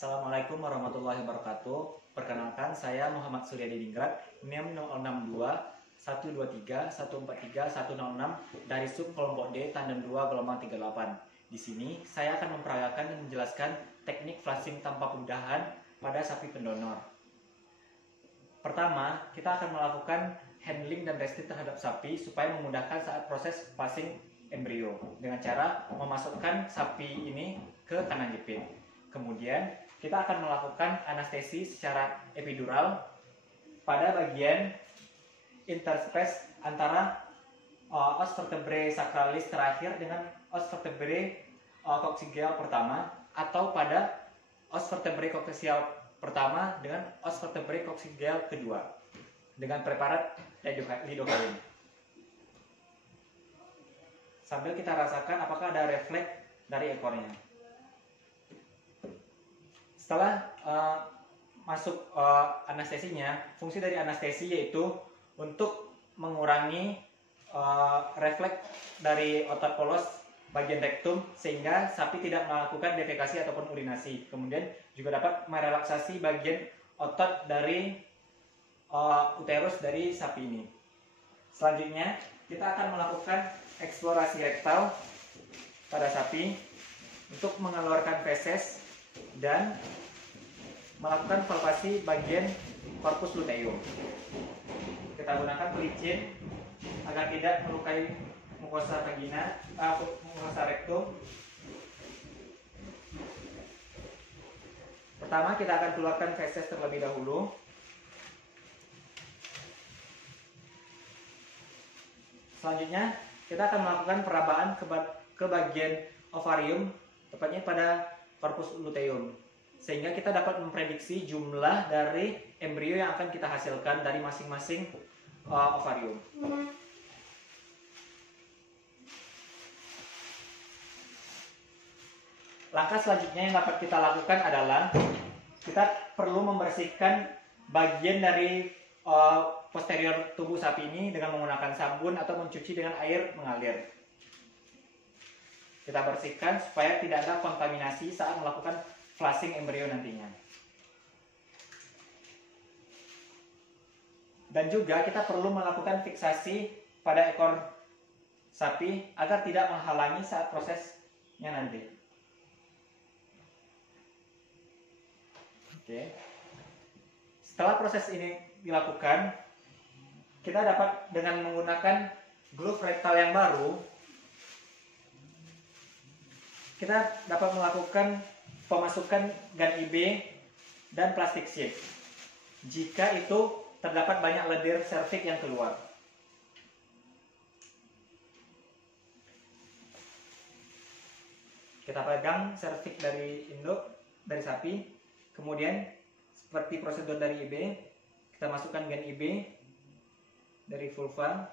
Assalamualaikum warahmatullahi wabarakatuh. Perkenalkan, saya Muhammad Suryadi Dingrat, NIM 062 123 143 106 dari sub kelompok D tandem 2 gelombang 38. Di sini saya akan memperagakan dan menjelaskan teknik flushing tanpa pembudahan pada sapi pendonor. Pertama, kita akan melakukan handling dan resting terhadap sapi supaya memudahkan saat proses flushing embrio dengan cara memasukkan sapi ini ke kanan jepit. Kemudian kita akan melakukan anestesi secara epidural pada bagian interspace antara os vertebrae sacralis terakhir dengan os vertebrae coccygeal pertama, atau pada os vertebrae coccygeal pertama dengan os vertebrae coccygeal kedua dengan preparat lidocaine. Sambil kita rasakan apakah ada refleks dari ekornya. Setelah masuk anestesinya, fungsi dari anestesi yaitu untuk mengurangi refleks dari otot polos bagian rektum sehingga sapi tidak melakukan defekasi ataupun urinasi. Kemudian juga dapat merelaksasi bagian otot dari uterus dari sapi ini. Selanjutnya kita akan melakukan eksplorasi rektal pada sapi untuk mengeluarkan feses dan melakukan palpasi bagian corpus luteum. Kita gunakan pelicin agar tidak melukai mukosa vagina, mukosa rektum. Pertama kita akan keluarkan feses terlebih dahulu. Selanjutnya kita akan melakukan perabaan ke bagian ovarium, tepatnya pada corpus luteum, sehingga kita dapat memprediksi jumlah dari embrio yang akan kita hasilkan dari masing-masing ovarium. Langkah selanjutnya yang dapat kita lakukan adalah kita perlu membersihkan bagian dari posterior tubuh sapi ini dengan menggunakan sabun atau mencuci dengan air mengalir. Kita bersihkan supaya tidak ada kontaminasi saat melakukan flushing embrio nantinya. Dan juga kita perlu melakukan fiksasi pada ekor sapi agar tidak menghalangi saat prosesnya nanti. Oke. Setelah proses ini dilakukan, kita dapat dengan menggunakan glove rektal yang baru, kita dapat melakukan pemasukan gun IB dan plastik sheet jika itu terdapat banyak lendir serviks yang keluar. Kita pegang serviks dari induk, dari sapi, kemudian seperti prosedur dari IB, kita masukkan gun IB dari vulva,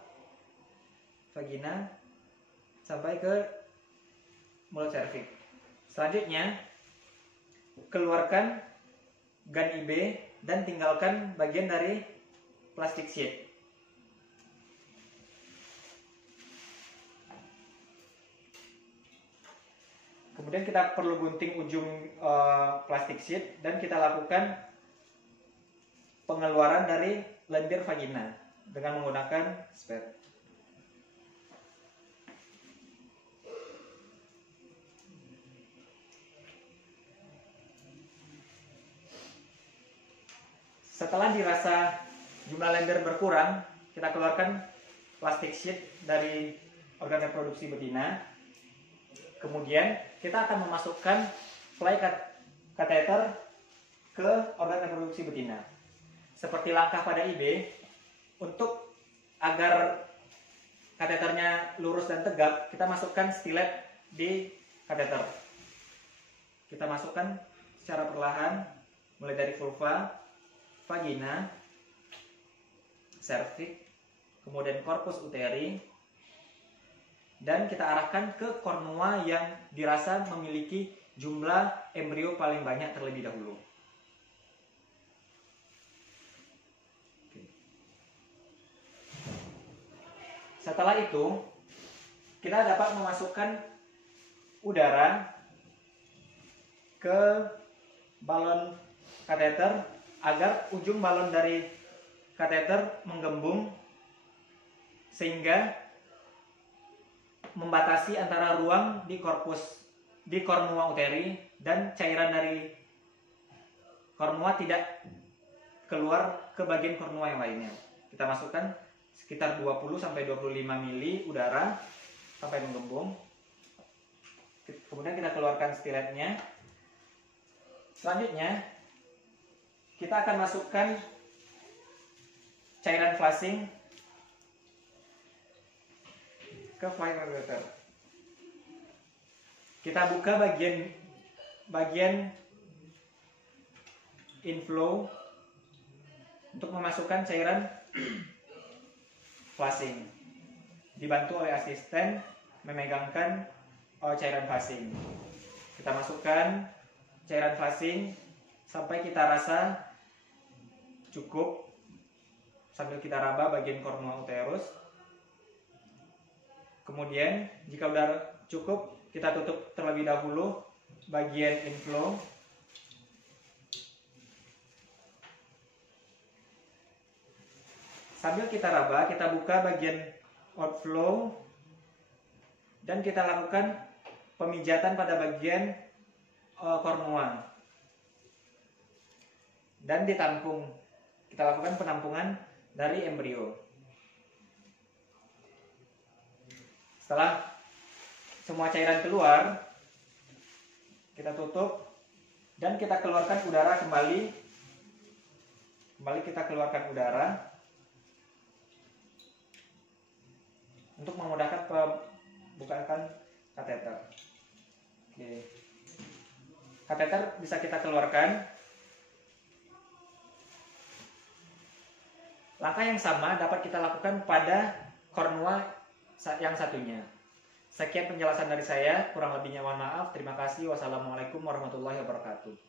vagina, sampai ke mulut serviks. Selanjutnya, keluarkan gun IB dan tinggalkan bagian dari plastik sheet. Kemudian kita perlu gunting ujung plastik sheet dan kita lakukan pengeluaran dari lendir vagina dengan menggunakan spade. Setelah dirasa jumlah lendir berkurang, kita keluarkan plastik sheet dari organ reproduksi betina. Kemudian kita akan memasukkan fly catheter ke organ reproduksi betina. Seperti langkah pada IB, untuk agar kateternya lurus dan tegap, kita masukkan stilet di kateter. Kita masukkan secara perlahan, mulai dari vulva, vagina, cervix, kemudian corpus uteri, dan kita arahkan ke kornua yang dirasa memiliki jumlah embrio paling banyak terlebih dahulu. Setelah itu, kita dapat memasukkan udara ke balon kateter agar ujung balon dari kateter menggembung sehingga membatasi antara ruang di kornua uteri dan cairan dari kornua tidak keluar ke bagian kornua yang lainnya. Kita masukkan sekitar 20 sampai 25 mili udara sampai menggembung. Kemudian kita keluarkan stiletnya. Selanjutnya kita akan masukkan cairan flushing ke fluid regulator. Kita buka bagian inflow untuk memasukkan cairan flushing. Dibantu oleh asisten memegangkan cairan flushing. Kita masukkan cairan flushing sampai kita rasa cukup, sambil kita raba bagian kornua uterus. Kemudian jika udah cukup, kita tutup terlebih dahulu bagian inflow. Sambil kita raba, kita buka bagian outflow dan kita lakukan pemijatan pada bagian kornua dan ditampung. Kita lakukan penampungan dari embrio. Setelah semua cairan keluar, kita tutup dan kita keluarkan udara kembali. Kembali kita keluarkan udara untuk memudahkan pembukaan kateter. Oke. Kateter bisa kita keluarkan. Langkah yang sama dapat kita lakukan pada kornua yang satunya. Sekian penjelasan dari saya, kurang lebihnya mohon maaf. Terima kasih. Wassalamualaikum warahmatullahi wabarakatuh.